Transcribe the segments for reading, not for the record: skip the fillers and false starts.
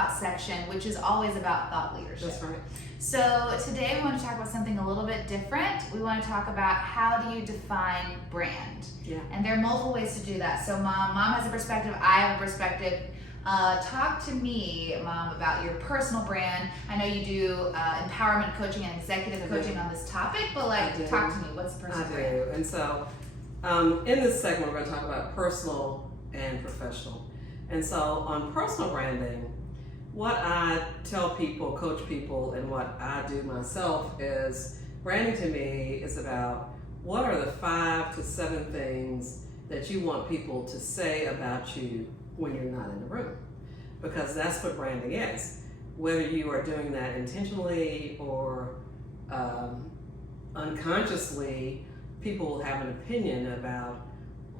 thought section, which is always about thought leadership. That's right. So today we want to talk about something a little bit different. We want to talk about how do you define brand. Yeah. And there are multiple ways to do that. So mom has a perspective, I have a perspective. Talk to me, Mom, about your personal brand. I know you do empowerment coaching and executive coaching on this topic, but talk to me. What's the personal brand? I do. And so in this segment, we're going to talk about personal and professional. And so on personal branding, what I tell people, coach people, and what I do myself is branding to me is about what are the 5 to 7 things that you want people to say about you when you're not in the room, because that's what branding is. Whether you are doing that intentionally or unconsciously, people will have an opinion about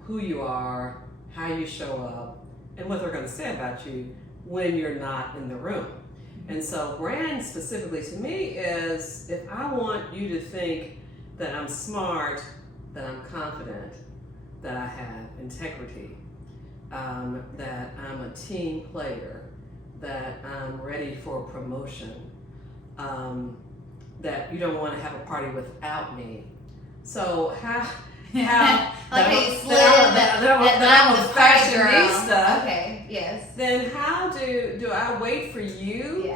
who you are, how you show up, and what they're going to say about you when you're not in the room. And so brand specifically to me is if I want you to think that I'm smart, that I'm confident, that I have integrity, that I'm a team player, that I'm ready for promotion, that you don't want to have a party without me. So how like how you slid that I'm a fashionista. Okay, yes. Then how do I wait for you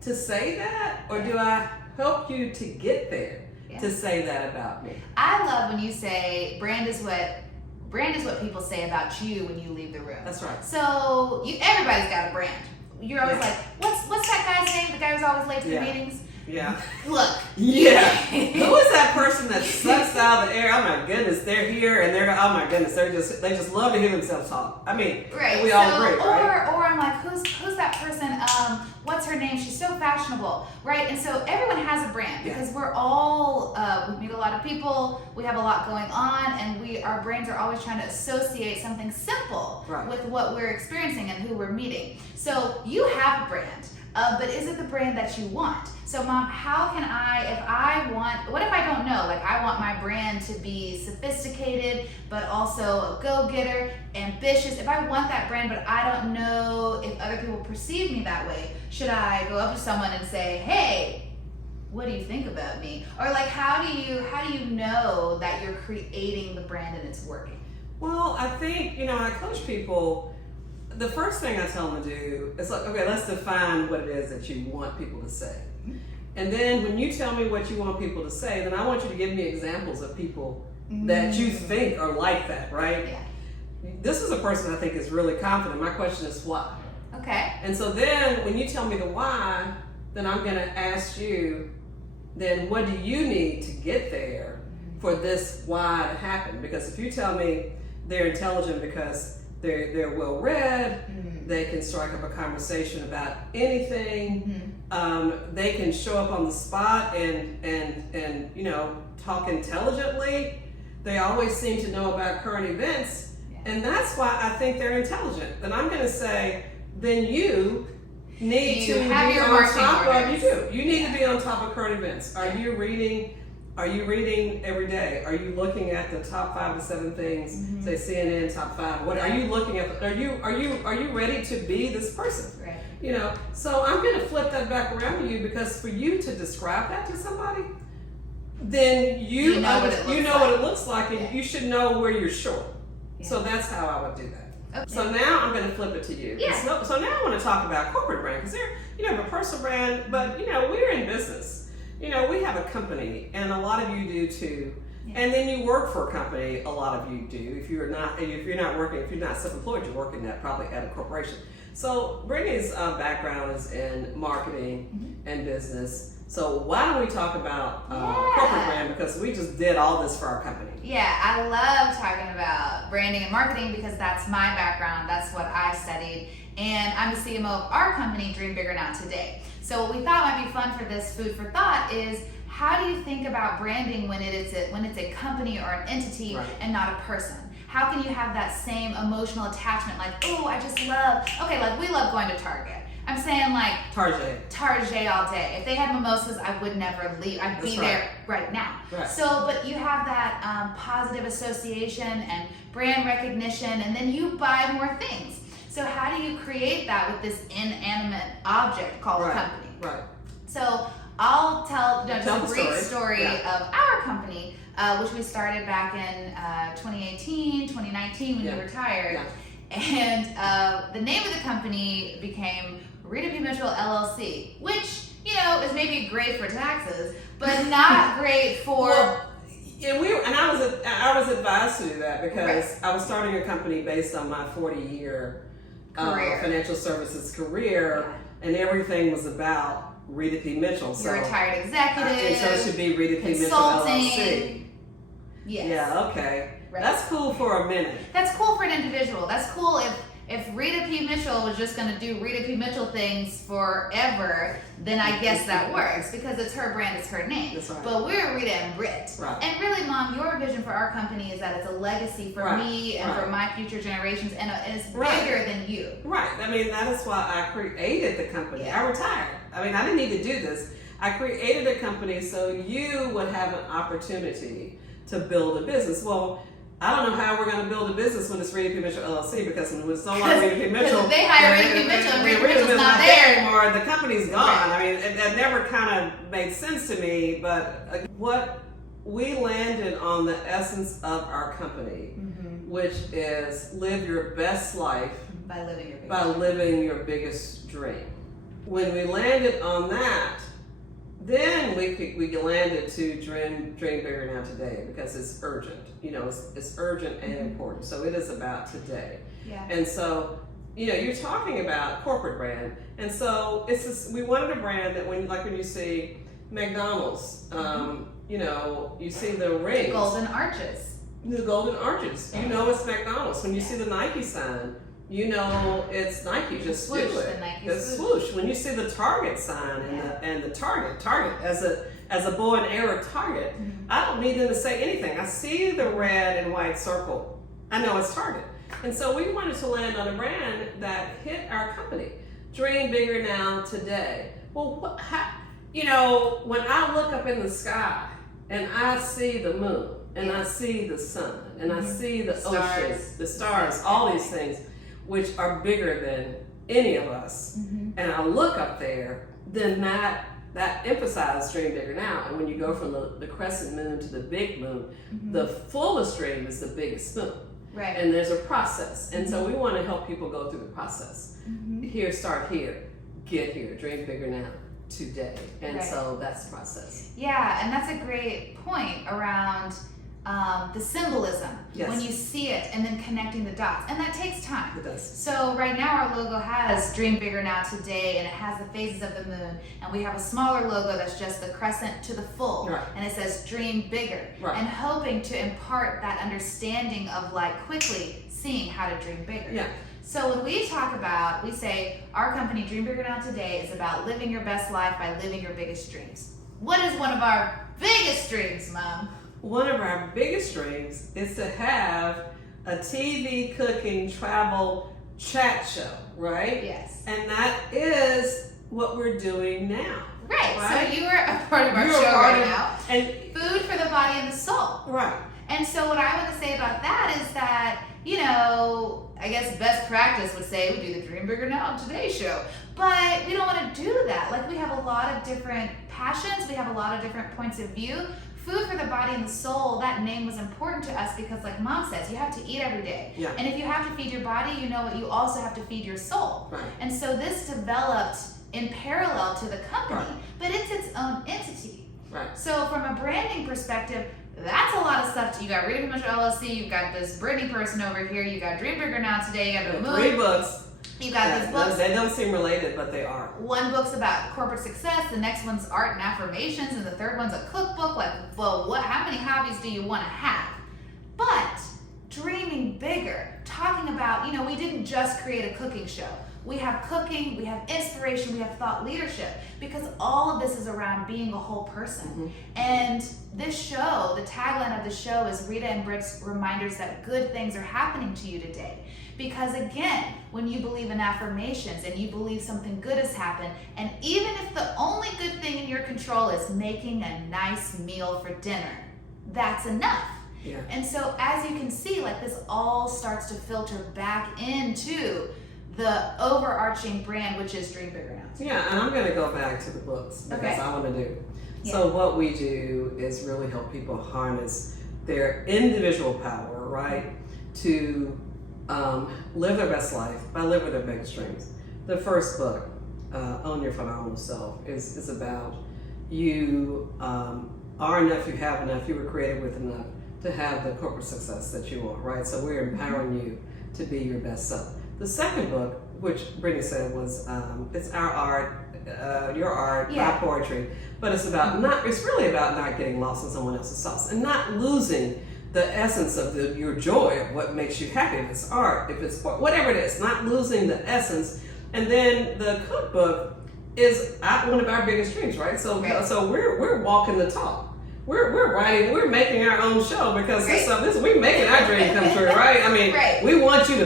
to say that, or do I help you to get there to say that about me? I love when you say brand is what people say about you when you leave the room. That's right. So everybody's got a brand. You're always like, what's that guy's name? The guy who's always late to the meetings? Yeah. Look. Yeah. Who is that person that sucks out the air? Oh my goodness, they're here and they're oh my goodness, they just love to hear themselves talk. I mean, right. We all agree, right? Or I'm like, who's that person? What's her name? She's so fashionable, right? And so everyone has a brand because we're all we meet a lot of people, we have a lot going on, and our brains are always trying to associate something simple with what we're experiencing and who we're meeting. So you have a brand. But is it the brand that you want? So Mom, how can what if I don't know? Like I want my brand to be sophisticated, but also a go-getter, ambitious. If I want that brand, but I don't know if other people perceive me that way, should I go up to someone and say, hey, what do you think about me? Or like, how do you know that you're creating the brand and it's working? Well, I think, when I coach people, the first thing I tell them to do is like, okay, let's define what it is that you want people to say. And then when you tell me what you want people to say, then I want you to give me examples of people that you think are like that, right? Yeah. This is a person I think is really confident. My question is why? Okay. And so then when you tell me the why, then I'm going to ask you, then what do you need to get there for this why to happen? Because if you tell me they're intelligent because they're well read, they can strike up a conversation about anything, they can show up on the spot and talk intelligently, they always seem to know about current events, and that's why I think they're intelligent. Then I'm going to say, then you need to be on top of you need to be on top of current events. Are you reading every day? Are you looking at the top 5 to 7 things? Say CNN top 5. What are you looking at? Are you ready to be this person? Right. So I'm going to flip that back around to you, because for you to describe that to somebody, then you know what it looks like, and you should know where you're short. Yeah. So that's how I would do that. Okay. So now I'm going to flip it to you. Yeah. So now I want to talk about corporate brand, because you have a personal brand, but we're in business. We have a company, and a lot of you do too. Yeah. And then you work for a company. A lot of you do. If you're not self-employed, you're working probably at a corporation. So Brittany's background is in marketing and business. So why don't we talk about corporate brand, because we just did all this for our company. Yeah, I love talking about branding and marketing because that's my background. That's what I studied. And I'm the CMO of our company, Dream Bigger Now Today. So what we thought might be fun for this food for thought is, how do you think about branding when it's a company or an entity and not a person? How can you have that same emotional attachment, like, oh, I just love, like we love going to Target. I'm saying like Target all day. If they had mimosas, I would never leave. I'd be there right now. Right. So, but you have that positive association and brand recognition, and then you buy more things. So how do you create that with this inanimate object called a company? Right. So I'll tell just a brief story of our company, which we started back in 2018, 2019 when you retired. And the name of the company became Rita P. Mitchell LLC, which, you know, is maybe great for taxes, but not great for... I was advised to do that because I was starting a company based on my 40-year financial services career, and everything was about Rita P. Mitchell. So you're a retired executive. And so it should be Rita P. Mitchell LLC. Yes. Yeah, okay. Right. That's cool for a minute. That's cool for an individual. That's cool if Rita P. Mitchell was just going to do Rita P. Mitchell things forever, then I guess that works because it's her brand, it's her name. That's right. But we're Rita and Britt. Right. And really, Mom, your vision for our company is that it's a legacy for me and for my future generations, and it's bigger than you. Right. I mean, that is why I created the company. I retired. I mean, I didn't need to do this. I created a company so you would have an opportunity to build a business. Well, I don't know how we're going to build a business when it's Rita P. Mitchell LLC, because when it's no longer Rita P. Mitchell, if they hire Rita P. Mitchell and Rita Mitchell's not there anymore, the company's gone. I mean, that never kind of made sense to me, but what we landed on the essence of our company, which is live your best life by living your biggest dream. When we landed on that, then we landed to dream bigger now today, because it's urgent. You know, it's urgent and important. So it is about today. Yeah. And so, you know, you're talking about corporate brand, and so we wanted a brand that when you see McDonald's, you know, you see the rings, the golden arches. The golden arches. You know it's McDonald's. When you see the Nike sign, you know it's Nike. Just swoosh, do it. The Nike the swoosh. When you see the Target sign and the Target as a bow and arrow target, I don't need them to say anything. I see the red and white circle. I know it's Target. And so we wanted to land on a brand that hit our company. Dream bigger now today. Well, you know, when I look up in the sky and I see the moon and I see the sun and I see the oceans, the stars, all these things, which are bigger than any of us, and I look up there, then that emphasizes dream bigger now. And when you go from the crescent moon to the big moon, the fullest dream is the biggest moon. Right. And there's a process. And so we want to help people go through the process. Here, start here, get here, dream bigger now today. And so that's the process. Yeah, and that's a great point around the symbolism when you see it and then connecting the dots, and that takes time. It does. So right now our logo has dream bigger now today, and it has the phases of the moon, and we have a smaller logo that's just the crescent to the full, and it says dream bigger, and hoping to impart that understanding of like quickly seeing how to dream bigger. Yeah. So when we say our company Dream Bigger Now Today is about living your best life by living your biggest dreams. What is one of our biggest dreams, Mom? One of our biggest dreams is to have a TV cooking travel chat show, right? Yes. And that is what we're doing now. Right. So you are a part of our show right now. And food for the body and the soul. Right. And so what I want to say about that is that, you know, I guess best practice would say we do the Dream Bigger Now Today show. But we don't want to do that. Like, we have a lot of different passions. We have a lot of different points of view. Food for the body and the soul, that name was important to us because, like Mom says, you have to eat every day. Yeah. And if you have to feed your body, you know what, you also have to feed your soul. Right. And so this developed in parallel to the company, but it's its own entity. Right. So from a branding perspective, that's a lot of stuff. You got Rita P. Mitchell LLC, you got this Brittany person over here, you got Dream Bigger Now Today, you got the moon. 3 books. You got these books. They don't seem related, but they are. One book's about corporate success, the next one's art and affirmations, and the third one's a cookbook. Like, well, how many hobbies do you want to have? But dreaming bigger, talking about, you know, we didn't just create a cooking show. We have cooking, we have inspiration, we have thought leadership, because all of this is around being a whole person. And this show, the tagline of the show is Rita and Britt's reminders that good things are happening to you today. Because again, when you believe in affirmations and you believe something good has happened, and even if the only good thing in your control is making a nice meal for dinner, that's enough. Yeah. And so as you can see, like, this all starts to filter back into the overarching brand, which is Dream Bigger Now. Yeah, and I'm going to go back to the books because I want to do. So what we do is really help people harness their individual power, right, to live their best life by living their biggest dreams. The first book, Own Your Phenomenal Self, is about you are enough, you have enough, you were created with enough to have the corporate success that you want, right? So we're empowering you to be your best self. The second book, which Brittany said was, it's our art, your art, my poetry, but it's really about not getting lost in someone else's sauce and not losing the essence of your joy of what makes you happy. If it's art, if it's whatever it is, not losing the essence. And then the cookbook is one of our biggest dreams, right? So we're walking the talk. We're writing, we're making our own show because we're making our dream come true, right? I mean, we want you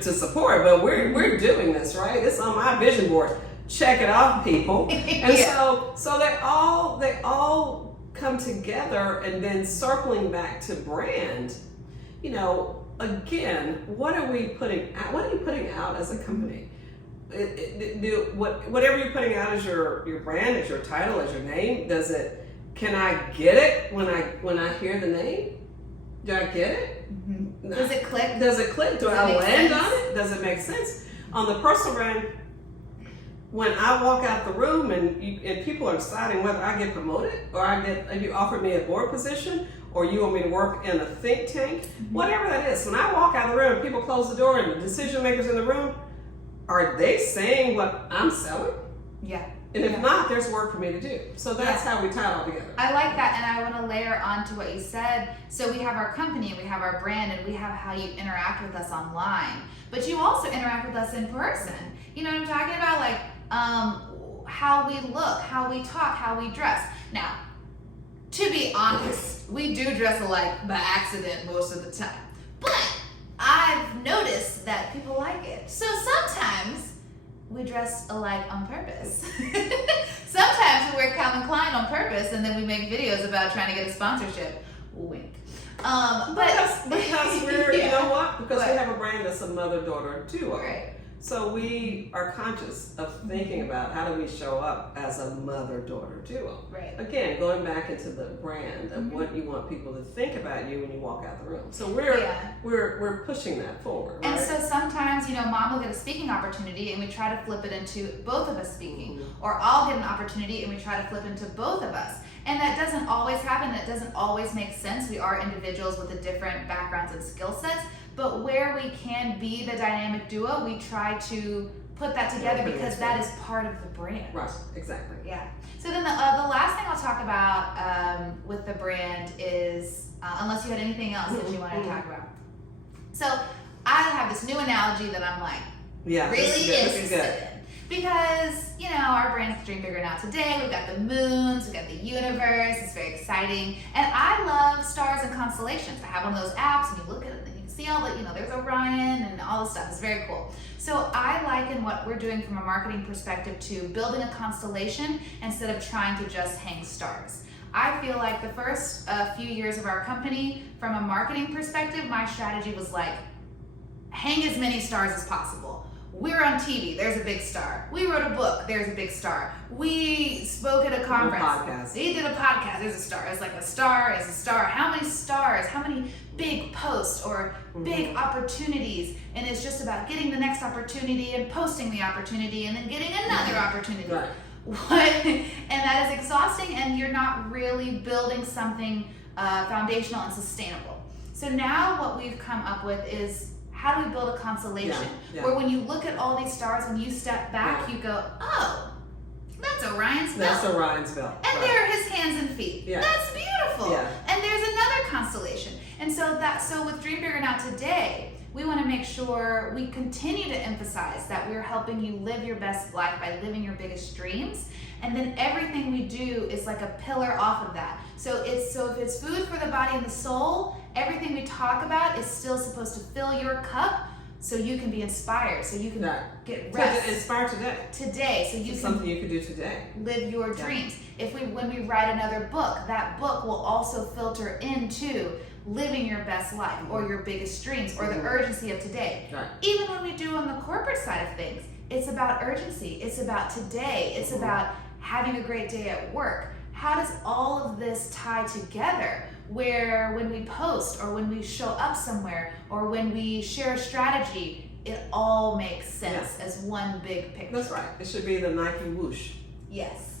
to support, but we're doing this, right? It's on my vision board. Check it off, people. And so they all come together, and then circling back to brand, again, what are you putting out as a company? Whatever you're putting out as your brand, as your title, as your name, can I get it when I hear the name? Do I get it? Mm-hmm. Does it click? Do I land on it? Does it make sense? On the personal brand, when I walk out the room and people are deciding whether I get promoted or you offered me a board position or you want me to work in a think tank, whatever that is, when I walk out the room and people close the door and the decision makers in the room, are they saying what I'm selling? Yeah. And if not, there's work for me to do. So that's how we tie it all together. I like that, and I want to layer on to what you said. So we have our company, we have our brand, and we have how you interact with us online. But you also interact with us in person. You know what I'm talking about? Like how we look, how we talk, how we dress. Now, to be honest, we do dress alike by accident most of the time. But I've noticed that people like it. So sometimes we dress alike on purpose. Sometimes we wear Calvin Klein on purpose, and then we make videos about trying to get a sponsorship. Wink. Because we're, you know what? Because we have a brand that's a mother-daughter duo. Right. So we are conscious of thinking about how do we show up as a mother-daughter duo. Right. Again, going back into the brand of what you want people to think about you when you walk out the room. So we're pushing that forward. Right? And so sometimes, mom will get a speaking opportunity and we try to flip it into both of us speaking. Or I'll get an opportunity and we try to flip into both of us. And that doesn't always happen. That doesn't always make sense. We are individuals with different backgrounds and skill sets. But where we can be the dynamic duo, we try to put that together because that is part of the brand. Right, exactly. Yeah. So then the last thing I'll talk about with the brand is, unless you had anything else that you wanted to talk about. So I have this new analogy that I'm like really interested in. Because, our brand's Dream Bigger Now Today. We've got the moons, we've got the universe. It's very exciting. And I love stars and constellations. I have one of those apps and you look at it and you can see all the, there's Orion and all this stuff. It's very cool. So I liken what we're doing from a marketing perspective to building a constellation instead of trying to just hang stars. I feel like the first few years of our company, from a marketing perspective, my strategy was like, hang as many stars as possible. We're on TV, there's a big star. We wrote a book, there's a big star. We spoke at a conference. They did a podcast, there's a star. It's like a star is a star. How many stars? How many big posts or big opportunities? And it's just about getting the next opportunity and posting the opportunity and then getting another opportunity. Right. And that is exhausting, and you're not really building something foundational and sustainable. So now what we've come up with is, how do we build a constellation where when you look at all these stars and you step back, you go, oh, that's Orion's belt. That's Orion's belt. And there are his hands and feet. Yeah. That's beautiful. Yeah. And there's another constellation. And so with Dream Bigger Now Today, we want to make sure we continue to emphasize that we're helping you live your best life by living your biggest dreams. And then everything we do is like a pillar off of that. So if it's food for the body and the soul, everything we talk about is still supposed to fill your cup so you can be inspired, so you can get To rest. inspire Today, so you can something you can do today. live your dreams. When we write another book, that book will also filter into living your best life or your biggest dreams or the urgency of today. Right. Even when we do on the corporate side of things, it's about urgency. It's about today. It's about having a great day at work. How does all of this tie together? Where when we post or when we show up somewhere or when we share a strategy, it all makes sense as one big picture. That's right. It should be the Nike whoosh. Yes.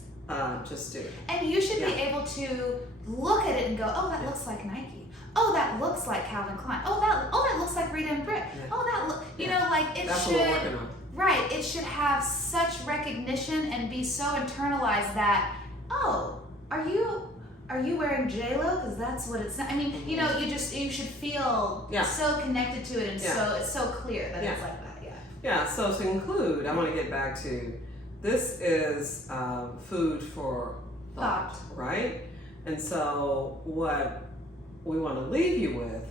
Just do it. And you should be able to look at it and go, oh, that looks like Nike. Oh, that looks like Calvin Klein. Oh, that looks like Rita and Britt. Yeah. Oh, that look, you know, like it That's should. what we're working on. Right. It should have such recognition and be so internalized that, oh, are you wearing J-Lo? Because that's what it's. I mean, you know, you should feel so connected to it and so it's so clear that it's like that. Yeah. Yeah. So to conclude, I want to get back to this is food for thought, right? And so what we want to leave you with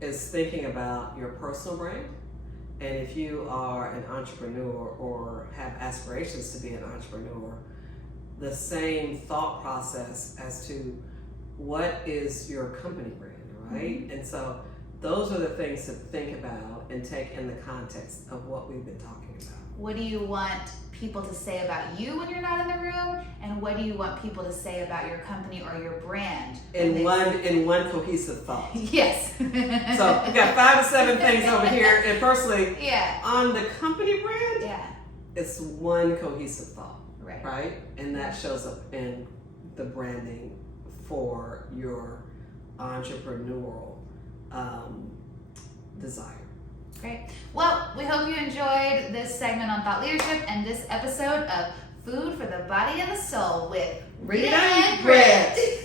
is thinking about your personal brand. And if you are an entrepreneur or have aspirations to be an entrepreneur, the same thought process as to what is your company brand, right? And so those are the things to think about and take in the context of what we've been talking about. What do you want people to say about you when you're not in the room? And what do you want people to say about your company or your brand? In one cohesive thought. Yes. So we got 5 to 7 things over here. And personally, on the company brand, it's one cohesive thought. Right? And that shows up in the branding for your entrepreneurial desire. Great. Well, we hope you enjoyed this segment on thought leadership and this episode of Food for the Body and the Soul with Rita and Britt.